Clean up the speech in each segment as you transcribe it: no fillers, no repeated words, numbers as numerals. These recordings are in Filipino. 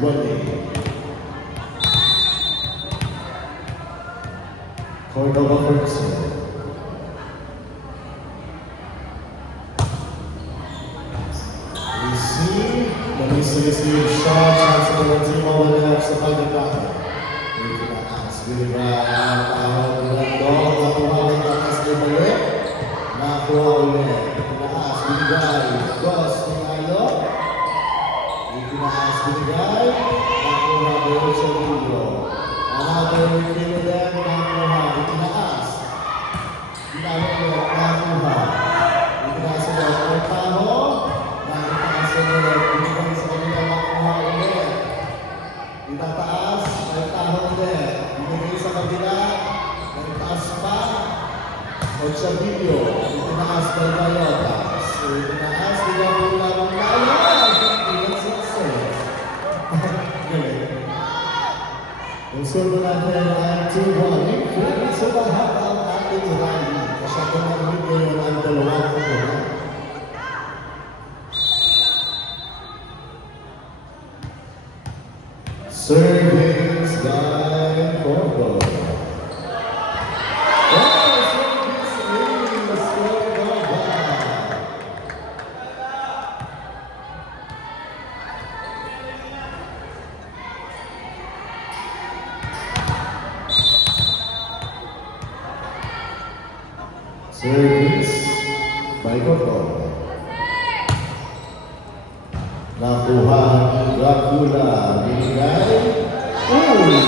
Wale. Cordova Ferguson. Receive. Receive shot. Chance for the team over there sa pagkakata. Ito na ang Spinibra. Ang dog. Nakuha ulit ang Spinibra. Nakuha ulit. Naas. Spinibra. Dos. Tingalo. Ito na ang Spinibra. Nakuha ulit sa dulo. Another refill there. Nakuha. Ito na as. Tingalo ulit. Nakuha. Ito na sa loob. Taho. Itataas, may tahong din. Ibigay sa kabila, may taas pa. Ochavillo, itinaas kay Bayotas. Itinaas, bigyan mo lang ng kaya. Bigyan success. Galing. Yung solo natin ay 2-1. Yung so mahaba ang ating rally. Masyado maraming ngayon ang dalawang kukunan. Service by Corvo. Service is Cordova. Service by Corvo. Nakuha ni Dracula. Binigay. Sayang.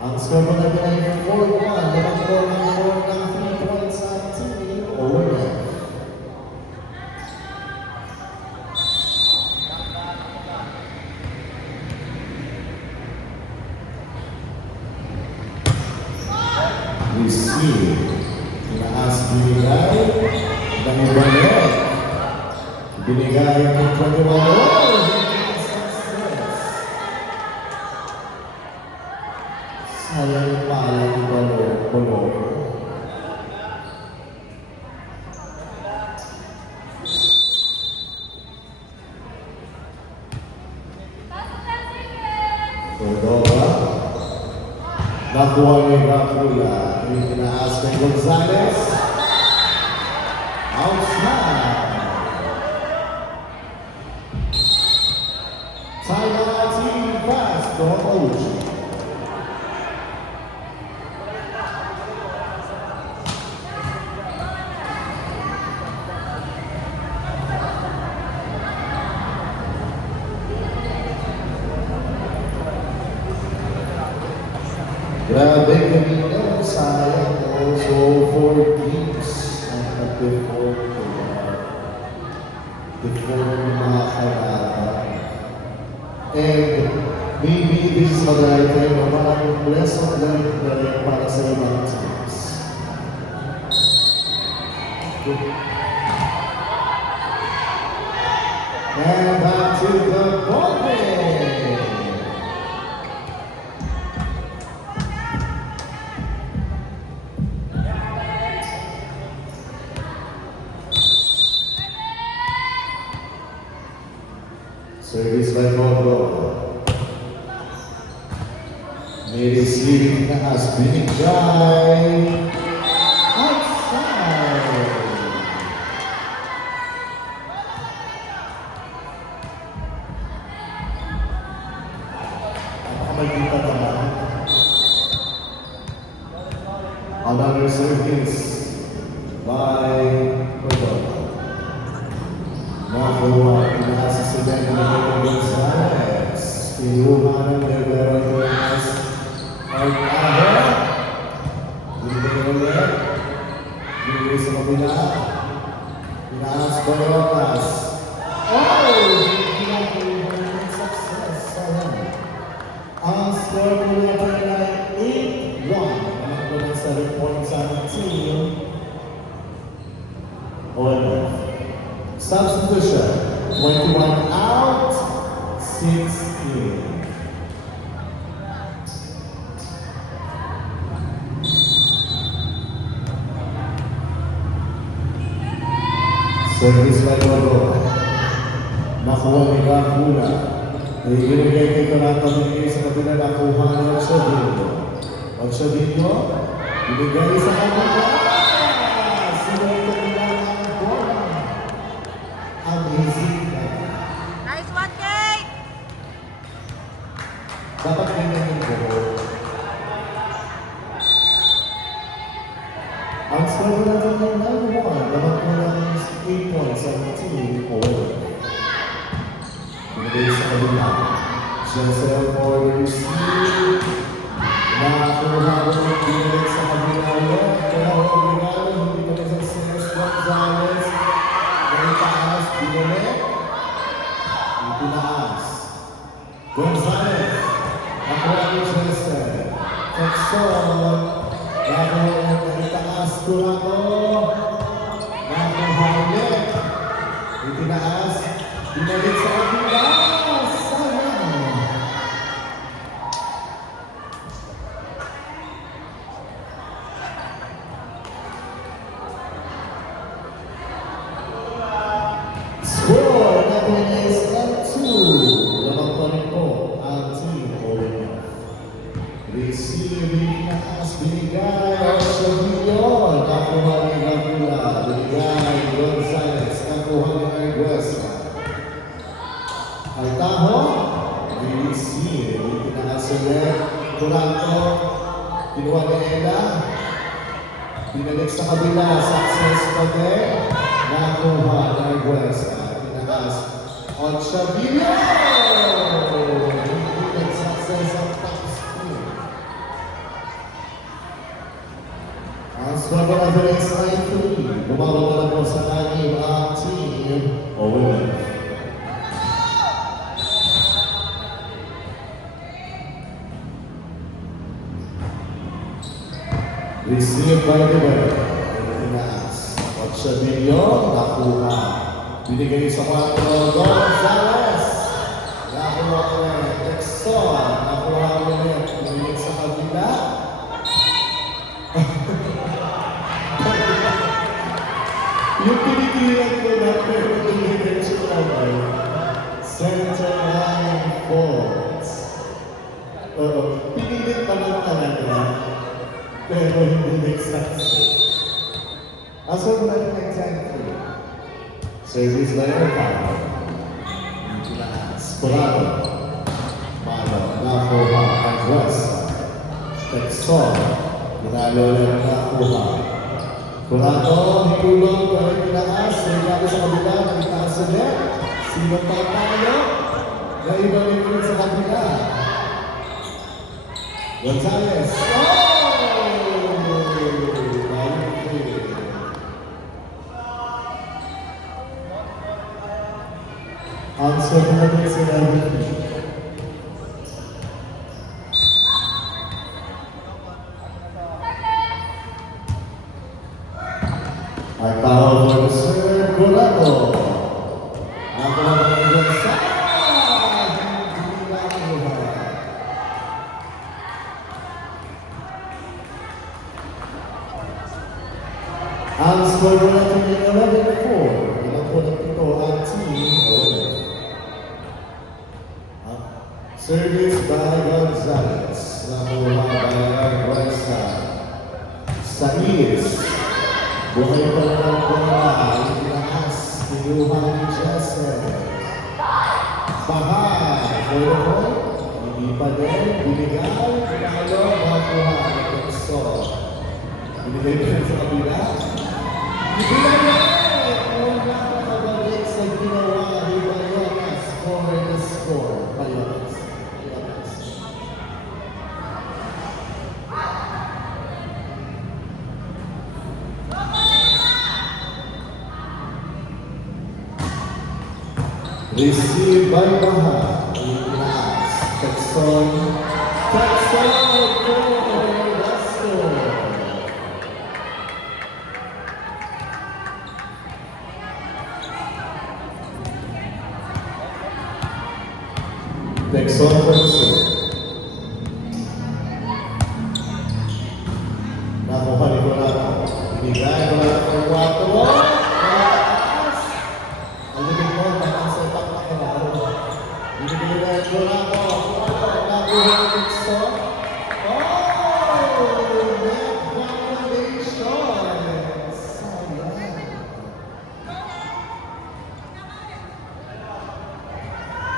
Ang score mo natin ay 4-1. Nakakuha ng 4 ng 3 points sa team ONF. Receive. Tinaas binigay. Nangibalik. Binigay ng 21. Sayang pala ni Bolo. Cordova. Nakuha ni Dracula. Itinaas kay Gonzalez. Outside. Timeout team fast for coach. Grabe kanina, sayang also 4 teams at before mga karata. And maybe this is the right time na parang less of learning na rin para sa ibang teams. And back to the ballgame. Service by Cordova. May receiving na as binigay. Outside. Napakamalita naman. Another service by Cordova. Nakuha, inaasa si Benjamin Gonzalez. Kinuha ng Rivera Torres. Arcaho. Binigay ulit. Binigay sa kabila. Inaas Bayotas. Ginagawa ng success. Sayang. Ang score ko natin ay 8-1. Nakuha ng 7 points sa team. ONF. Substitution, 21 out, 6 in. Service by Cordova. Nakuha ni Gagula. Ibinigay kay Corato, binigay sa kabila, nakuha ni Ochovillo. Ochovillo, binigay sa kabila. Sunod kabila ng bola. Amazing na. Nice one, Kate! Dapat ganyan yung goal. Ang score natin ng 9-1, dapat mo ng 8 points sa team over. Binigay sa kabila. Jessel for the receive. Nakuha ko ng binigay sa kabila ulit. Kaya huwag regalo, hindi ka sa Cines Gonzalez. May taas, binigay. Itinaas. Gonzalez. Nakuha ni Jessel. Texon. Nakuha ng itaas. Curato. Nakuha ulit. Itinaas. Binalik sa kabila. Sayang. Score natin is N2. Lamang pa rin po ang team Owen. Receiving na as binigay ang Ochovillo. Nakuha ni Gagula. Binigay Gonzalez. Nakuha ni Arguesa. Altajo. Receive. Itinaas ulit. Curato. Kinuha ni Eda. Pinalik sa kabila. Success pa din. Nakuha ni Arguesa. Itinaas. Ochovillo. Hindi nag-success ang top speed. Ang score natin is 9-3. Bumaba na po sa tanim ang team Owen. Received by the way. Itinaas. Ochovillo. Nakuha. Binigay sa 4. Gonzalez. Nakuha ulit. Texon. Nakuha ulit. Binigay sa kabila. Yung pinigilan ko na pero binigay siya naman. Center line forwards. Oo. Pinilit pa lang talaga. Pero hindi make sense. Aso mo lang yung example. Service by Erkan. Sporado. Malo. Nakuha. Arguesa. Texon. Ginalo lang nakuha. Curato. Hitulong. Pero tinaas. Regalo sa kabila. Nagtaas ulit. Sino pa tayo? Naibalik rin sa kabila. Gonzalez. Ang score natin si David. Ang tawag ng Sir Curato. Ang tawag ng Gonzalez. Hindi nakuha. Ang score natin ay 11-4. Ilang po na ito ang team Owen. Service by Gonzalez. Nakuha by Arguesa. Saiz. Buhay pa lang ang bola. Itinaas. Kinuha ni Jessel. Bahay. Pero hindi pa din. Binigay. Pinalo. Nakuha ni Texon. Binigay pa rin sa kabila. Binigay! Kung nakakabalik sa ginawa ni Bayonas for the score. Bayonas. Received by Baha. Itinaas. Texon. Texon! Texon Texon. Nakuha ni Curato. Binigay ko lang ang 4. Ang libig mo, nakang setup na ka na.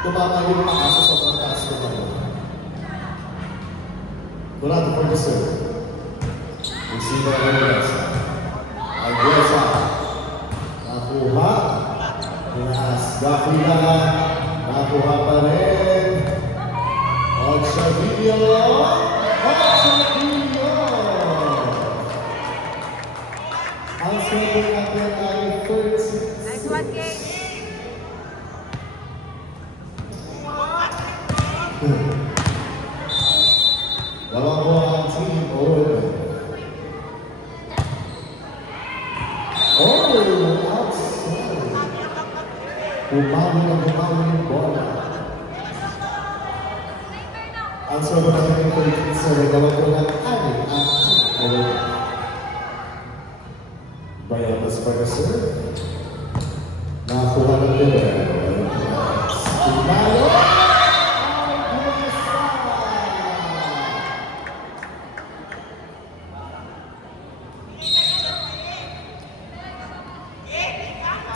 tumama yung paa sa sobrang taas ko ngayon. Kurado for the serve. Receiver Arguesa. Arguesa. Nakuha. Pinaas. Gafila. Nakuha pa rin. Oxavillo. Oxavillo. Ang swerte natin ay 36. Nice one, Kate. Dalawa po ang team Owen. Outside. Umawi yung bola. Ang swerte natin ay 36. Dalawa po ng anim ang team Owen. Bayabas pa na sir. Nakakuha ng level. Tinalo!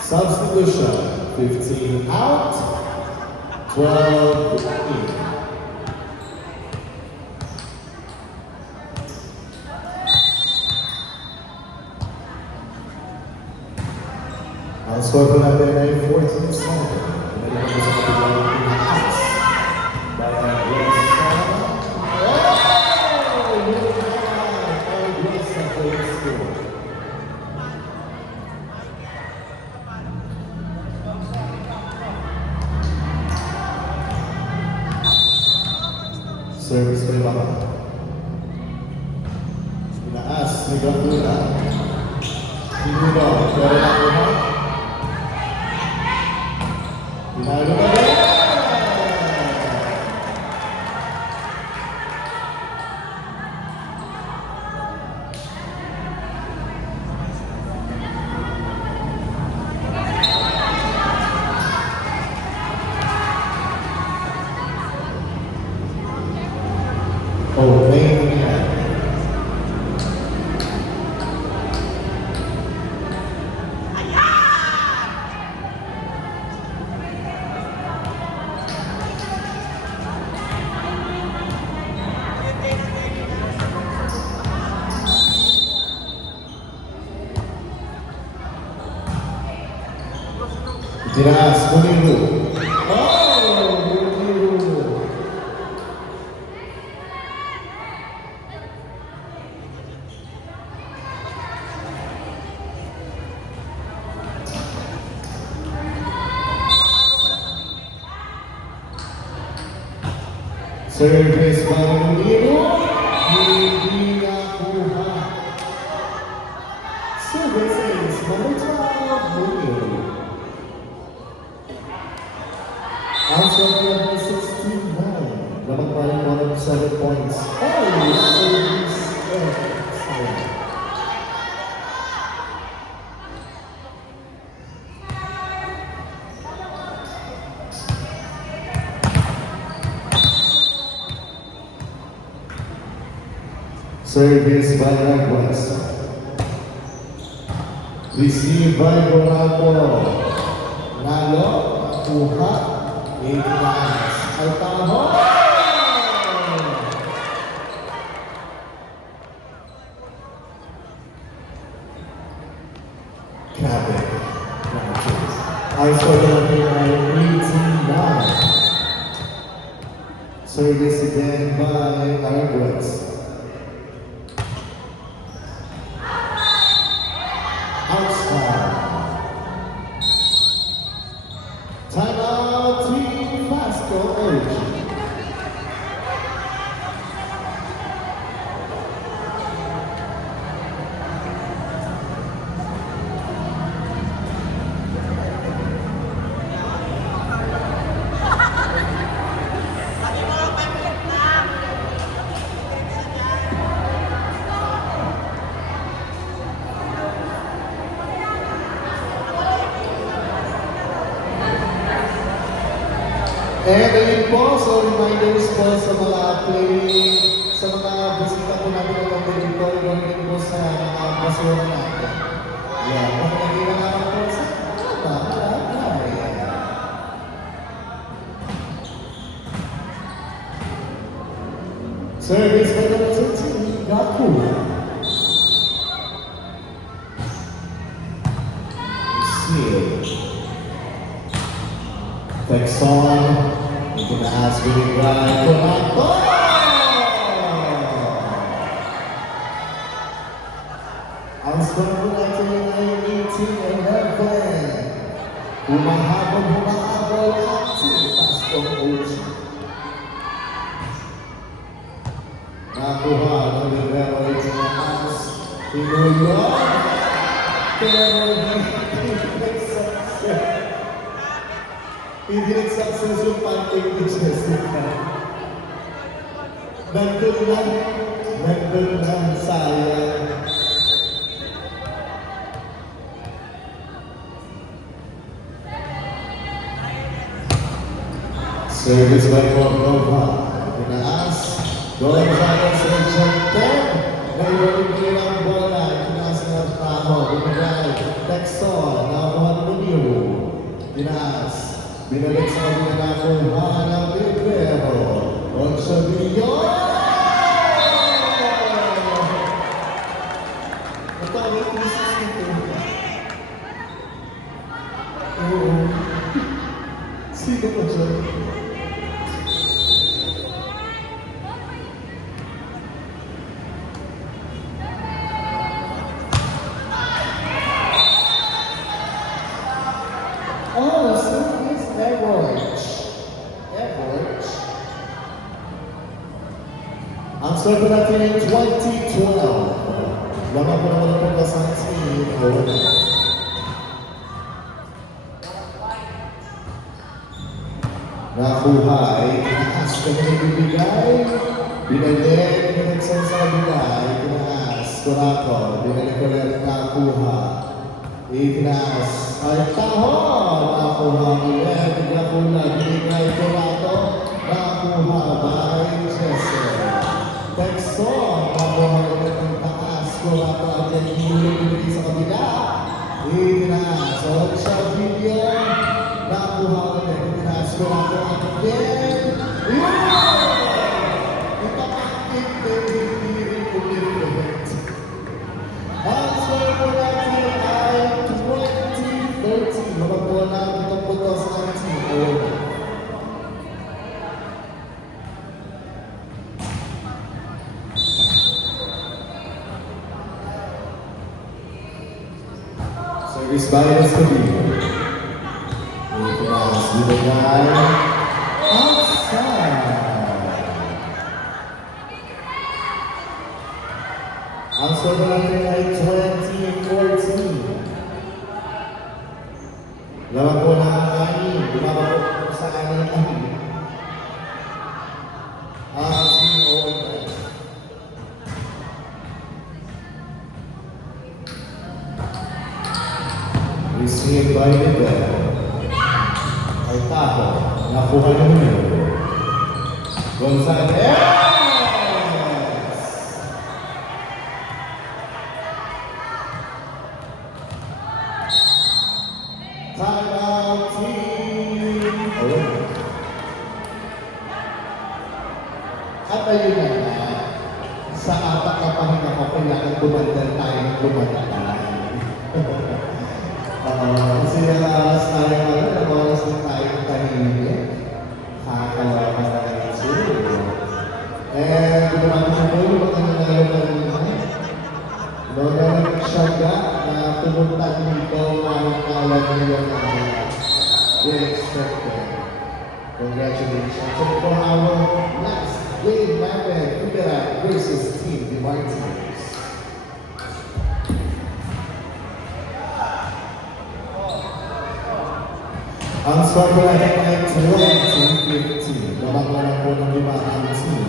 Substitution. 15 out. 12 in. Ang score po natin ay 14-7. Pinalitan ko sa kapitang ng Pinakas. Dahil Arguesa. Arguesa for the score. Service by Baka. Pinaas ni Gafula. Pinuno, pero nakuha. Pinalo na rin! Oh, main event. Tiraas, Muniru. Oh, Muniru. Service by Muniru. Hindi nakuha. Service is number 12, Muniru. Answer number 69. Lamang pa rin 1 of 7 points. Oh, service excellent. Service by Arguesa. Receive by Bonaco. Nalo, kuha. Ignas, Altaho! Grabe. Ang score natin ay 18-9. Service again by Arguesa. Outside. Time out, Team Vasco Origin. And ayun po, so reminders po sa mga sa mga bisita po natin ng auditorium din po sa mga basura natin. Yeah, kung nakikita naman po sa Service by number 13, Gaku. Texon, itinaas binigay ko na ito! Ang score natin ay 18-11. Humahabol ang team Pastor Ochi. Nakuha ng libero itinaas. Tinulog. Pero hindi nag-success yung panting ni Jessica. Nandun lang, sayang. Service by Cordova. Tinaas. Gonzales rejected. Ngayon din ang bola. Tinaas ng tao. Binigay. Texon. Nakuha ng Nero. Tinaas. Binalik sa kanila na kuha ng Libero. Onsabilyon! Ito ang isis nito. Oo. Sino ko dyan? Oh, so it's Edwards. Ang score natin ay 2012. Laman po naman ang pagkasang team. Nakuha ay tinaas ka na ibibigay. Binalik sa bigay. Tinaas. Kurako. Binalik ko lang nakuha. Itinaas. Ay taho! Nakuha ulit. Nakuha. Binigay Kurako. Nakuha by Jesse. Texon. Nakuha ulit ng taas. Kurako at yung binigay sa kabila. Itinaas. So, sa video. Nakuha ulit. Itinaas. Kurako at again. Ipapakit ko hindi ulit. Ang score po natin ay 2013. Mapagpuha natin itong punto sa team. Service by Escobar. Itinaas binigay. Outside. Ang score natin ay 2014. Lawan po ng anim. Bumaba po sa anim. Ang team OMS. Received by the bell. Ay tapo. Nakuha ng numero. Gonzales! Time out team! At ayun na nga, sa apat na pahinga ko, kailangan kumandal tayo ng kumandal. Kasi oras tayo ang oras na tayo tahimik. Kakalaman na rin siguro. Dumami sa bulo, baka nangyayong kanina. Nagalang siyaga na pumunta dito ang kalat nila na we expected. Congratulations. So for our next game natin, Figueroa versus Team Di Martins. Ang score ko natin ay 2015. Namagalan po ng 5 ang team.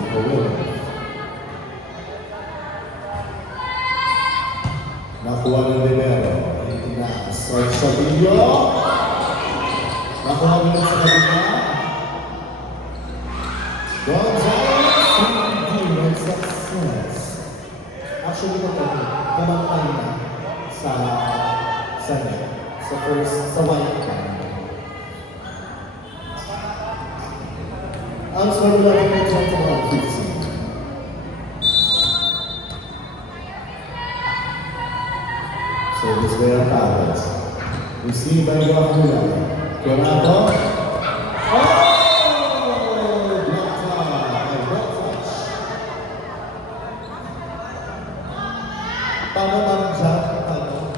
Nakuha ng libero. Itinaas. Search sa video. Nakuha ng sa kabila. Gonzales. Hindi nag-success. Actually, kumantay na sa net. Sa first, sa white card. Ang score natin ay 21-15. their talents. Received by Guacula. Conato. Oh! Block touch. Paano man siya? Paano?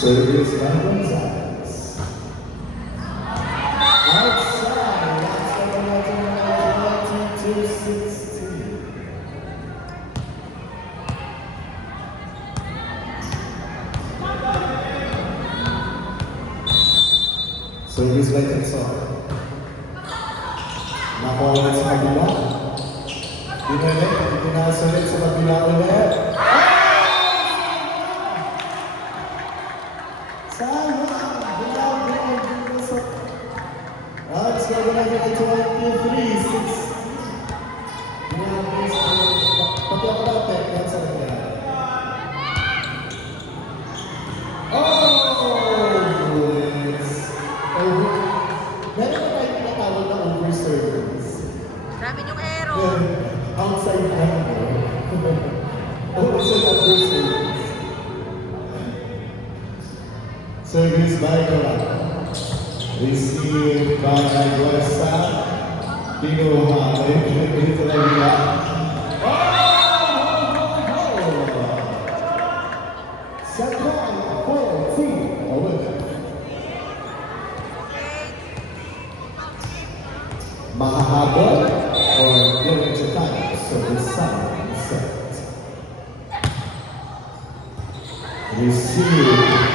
Service by Gonzalez. Outside, that's the 22-16. Service by Tensor. Nakuha sa kabila. Dinelit, itinasalit sa kabila ulit. Sayang! Bilang. That's going to get 23-6. Pati ako natin, that's all right. Meron na tayo tinatawag na over-service. Grabe yung aero. Outside hand. Over-service. Service by Conato. Received by Aguasa. Kinuha. Dito na nila. Second, 14. Over. Mahahabol or diretso tayo sa design set. Receive